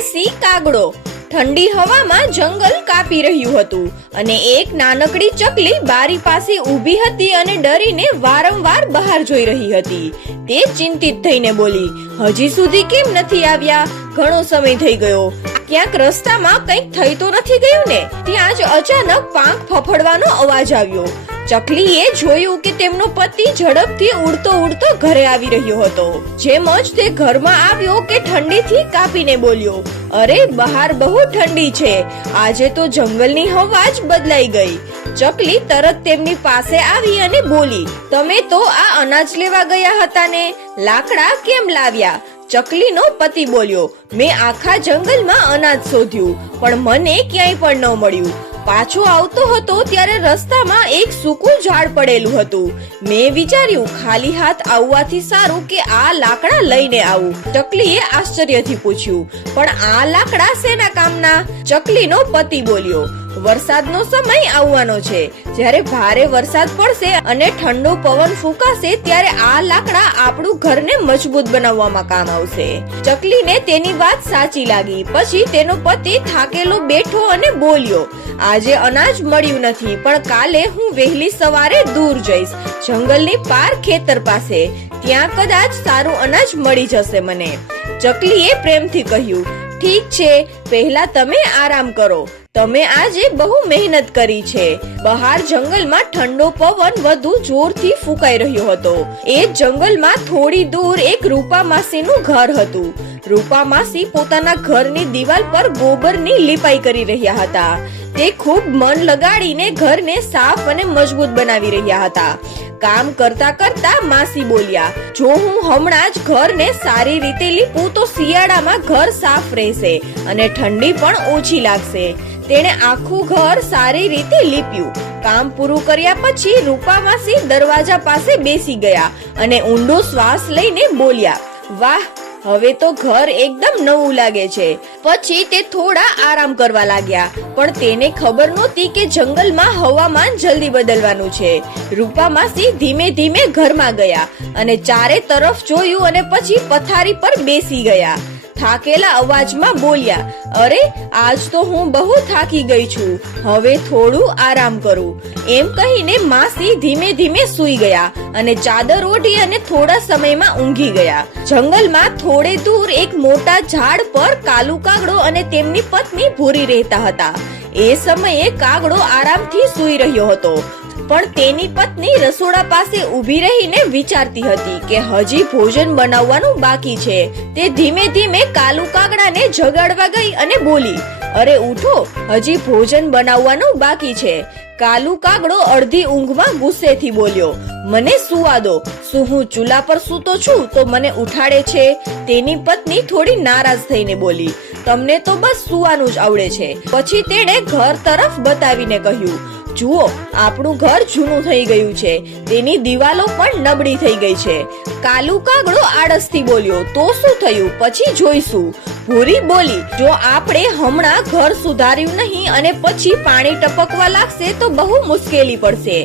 આળસી કાગડો। ઠંડી હવામાં જંગલ કાપી રહ્યું હતું અને એક નાનકડી ચકલી બારી પાસે ઊભી હતી અને ડરીને વારંવાર બહાર જોઈ રહી હતી। તે ચિંતિત થઈને બોલી, હજી સુધી કેમ નથી આવ્યા? ઘણો સમય થઈ ગયો, ક્યાંક રસ્તામાં કંઈક થઈ તો નથી ગયું ને? ત્યાં જ અચાનક પાંખ ફફડવાનો અવાજ આવ્યો। ચકલીએ જોયું કે તેમનો પતિ ઝડપથી ઉડતો ઉડતો ઘરે આવી રહ્યો હતો। જેમ જ તે ઘરમાં આવ્યો કે ઠંડીથી કાપીને બોલ્યો, અરે બહાર બહુ ઠંડી છે, આજે તો જંગલની હવા જ બદલાઈ ગઈ। ચકલી તરત તેમની પાસે આવી અને બોલી, તમે તો આ અનાજ લેવા ગયા હતા ને, લાકડા કેમ લાવ્યા? ચકલીનો પતિ બોલ્યો, મેં આખા જંગલમાં અનાજ શોધ્યું પણ મને ક્યાંય પણ ન મળ્યું। પાછો આવતો હતો ત્યારે રસ્તામાં એક સૂકું ઝાડ પડેલું હતું। મેં વિચાર્યું ખાલી હાથ આવવાથી સારું કે આ લાકડા લઈને આવું। ચકલીએ આશ્ચર્યથી પૂછ્યું, પણ આ લાકડા શેના કામના? ચકલીનો પતિ બોલ્યો, વરસાદનો સમય આવવાનો છે, જ્યારે ભારે વરસાદ પડશે અને ઠંડો પવન ફૂંકાશે ત્યારે આ લાકડા આપણું ઘરને મજબૂત બનાવવામાં કામ આવશે। ચકલીને તેની વાત સાચી લાગી। પછી તેનો પતિ થાકેલો બેઠો અને બોલ્યો, આજે અનાજ મળ્યું નથી પણ કાલે હું વહેલી સવારે દૂર જઈશ, જંગલની પાર ખેતર પાસે, ત્યાં કદાચ સારું અનાજ મળી જશે મને। ચકલીએ પ્રેમથી કહ્યું, ઠીક છે, પહેલા તમે આરામ કરો, તમે આજે બહુ મહેનત કરી છે। બહાર જંગલમાં ઠંડો પવન વધુ જોરથી ફૂંકાઈ રહ્યો હતો। એ જંગલમાં થોડી દૂર એક રૂપા માસીનું ઘર હતું। રૂપા માસી પોતાના ઘરની દિવાલ પર ગોબરની લીપાઈ કરી રહ્યા હતા। તે ખૂબ મન લગાડીને ઘરને સાફ અને મજબૂત બનાવી રહ્યા હતા। કામ કરતા કરતા માસી બોલ્યા, જો હું હમણાં જ ઘરને સારી રીતે લીપું તો શિયાળામાં ઘર સાફ રહેશે અને ઠંડી પણ ઓછી લાગશે। તેણે આખું ઘર સારી રીતે લીપ્યું। કામ પૂરું કર્યા પછી રૂપા માસી દરવાજા પાસે બેસી ગયા અને ઊંડો શ્વાસ લઈને બોલ્યા, વાહ, હવે તો ઘર એકદમ નવું લાગે છે। પછી તે થોડા આરામ કરવા લાગ્યા, પણ તેને ખબર નહોતી કે જંગલમાં હવામાન જલ્દી બદલવાનું છે। રૂપા માસી ધીમે ધીમે ઘરમાં ગયા અને ચારે તરફ જોયું અને પછી પથારી પર બેસી ગયા। થાકેલા અવાજમાં બોલ્યા, અરે આજ તો હું બહુ થાકી ગઈ છું, હવે થોડું આરામ કરું। એમ કહીને માસી ધીમે ધીમે સૂઈ ગયા અને ચાદર ઓઢી અને થોડા સમયમાં ઊંઘી ગયા। જંગલમાં થોડે દૂર એક મોટા ઝાડ પર કાલુ કાગડો અને તેમની પત્ની ભૂરી રહેતા હતા। એ સમયે કાગડો આરામથી સૂઈ રહ્યો હતો, પણ તેની પત્ની રસોડા પાસે ઊભી રહીને વિચારતી હતી કે હજી ભોજન બનાવવાનું બાકી છે। તે ધીમે ધીમે કાલુ કાગડાને જગાડવા ગઈ અને બોલી, અરે ઉઠો, હજી ભોજન બનાવવાનું બાકી છે। કાલુ કાગડો અડધી ઊંઘમાં ગુસ્સેથી બોલ્યો, મને સુવા દો, શું હું ચૂલા પર સૂતો છું તો મને ઉઠાડે છે? તેની પત્ની થોડી નારાજ થઈને બોલી, તમને તો બસ સુવાનું જ આવડે છે। પછી તેણે ઘર તરફ બતાવીને કહ્યું, જુઓ, આપણું ઘર જૂનું થઈ ગયું છે, તેની દિવાલો પણ નબળી થઈ ગઈ છે। કાલુ કાગડો આળસથી બોલ્યો, તો શું થયું, પછી જોઈશું। ભૂરી બોલી, જો આપણે હમણાં ઘર સુધાર્યું નહીં અને પછી પાણી ટપકવા લાગશે તો બહુ મુશ્કેલી પડશે,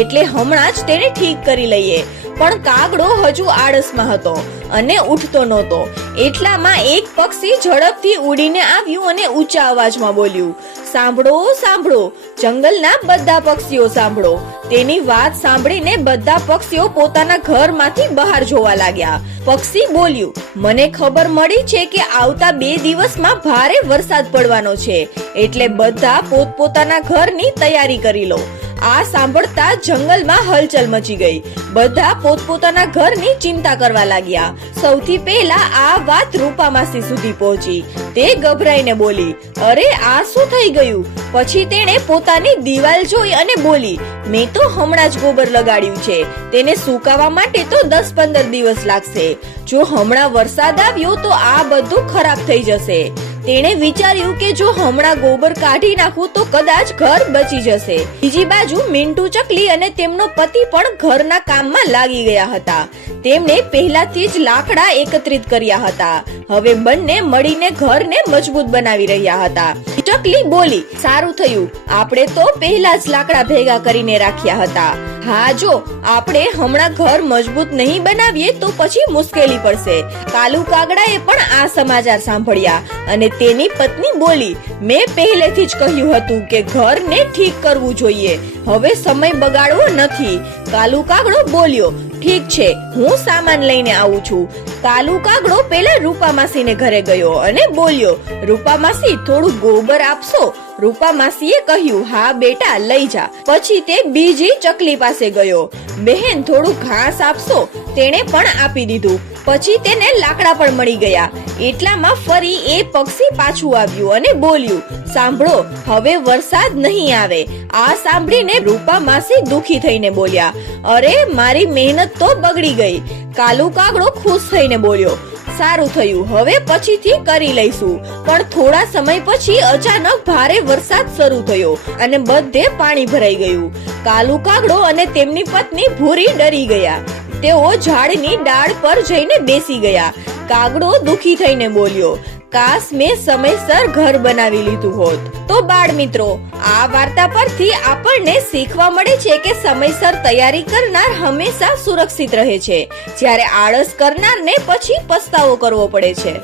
એટલે હમણાં જ તેને ઠીક કરી લઈએ। પણ કાગડો હજુ આળસમાં હતો અને ઉઠતો નહોતો। એટલામાં એક પક્ષી ઝડપથી ઉડીને આવ્યું અને ઊંચા અવાજમાં બોલ્યું, સાંભળો સાંભળો, જંગલના બધા પક્ષીઓ સાંભળો। તેની વાત સાંભળીને બધા પક્ષીઓ પોતાના ઘરમાંથી બહાર જોવા લાગ્યા। પક્ષી બોલ્યું, મને ખબર મળી છે કે આવતા 2 દિવસમાં ભારે વરસાદ પડવાનો છે, એટલે બધા પોતપોતાના ઘરની તૈયારી કરી લો। આ સાંભળતા જંગલમાં હલચલ મચી ગઈ। બધા પોતપોતાના ઘરની ચિંતા કરવા લાગ્યા। સૌથી પહેલા આ વાત રૂપા માસી સુધી પહોંચી। તે ગભરાઈને બોલી, અરે આ શું થઈ ગયું? પછી તેણે પોતાની દિવાલ જોઈ અને બોલી, મેં તો હમણાં જ ગોબર લગાડ્યું છે, તેને સુકાવા માટે તો 10-15 દિવસ લાગશે। જો હમણાં વરસાદ આવ્યો તો આ બધું ખરાબ થઈ જશે। તેણે વિચાર્યું કે જો હમણાં ગોબર કાઢી નાખું તો કદાચ ઘર બચી જશે। બીજી બાજુ મિન્ટુ ચકલી અને તેમનો પતિ પણ ઘરના કામમાં લાગી ગયા હતા। તેમણે પહેલાથી જ લાકડા એકત્રિત કર્યા હતા। હવે બંને મળીને ઘરને મજબૂત બનાવી રહ્યા હતા। ચકલી બોલી, સારું થયું, આપણે તો પહેલા જ લાકડા ભેગા કરીને રાખ્યા હતા. હા, જો આપણે હમણાં ઘર મજબૂત નહીં બનાવીએ તો પછી મુશ્કેલી પડશે. કાલુ કાગડાએ પણ આ સમાચાર સાંભળ્યા અને તેની પત્ની બોલી, મેં પહેલેથી જ કહ્યું હતું કે ઘરને ઠીક કરવું જોઈએ, હવે સમય બગાડવો નથી. કાલુ કાગડો બોલ્યો, ઠીક છે, હું સામાન લઈને આવું છું. કાલુ કાગડો પેલા રૂપા માસીને ઘરે ગયો અને બોલ્યો, રૂપા માસી, થોડું ગોબર આપશો? રૂપા માસીએ કહ્યું, હા બેટા, લઈ જા. પછી તે બીજી ચકલી પાસે ગયો, બહેન થોડું ઘાસ આપશો? તેણે પણ આપી દીધું. પછી તેને લાકડા પણ મળી ગયા. એટલામાં ફરી એ પક્ષી પાછું આવ્યું અને બોલ્યું, સાંભળો, હવે વરસાદ નહીં આવે. આ સાંભળીને રૂપા માસી દુખી થઈને બોલ્યા, અરે મારી મહેનત તો બગડી ગઈ. કાલુ કાગડો ખુશ થઈને બોલ્યો, સારું થયું, હવે પછીથી કરી લઈશું. પણ થોડા સમય પછી અચાનક ભારે વરસાદ શરૂ થયો અને બધે પાણી ભરાઈ ગયું. કાલુ કાગડો અને તેમની પત્ની ભૂરી ડરી ગયા. તેઓ ઝાડની ડાળ પર જઈને બેસી ગયા. કાગડો દુખી થઈને બોલ્યો, કાશ મેં સમયસર ઘર બનાવી લીધું હોત. તો બાળ મિત્રો, આ વાર્તા પરથી આપણને શીખવા મળે છે કે સમયસર તૈયારી કરનાર હંમેશા સુરક્ષિત રહે છે, જ્યારે આળસ કરનારને પછી પસ્તાવો કરવો પડે છે.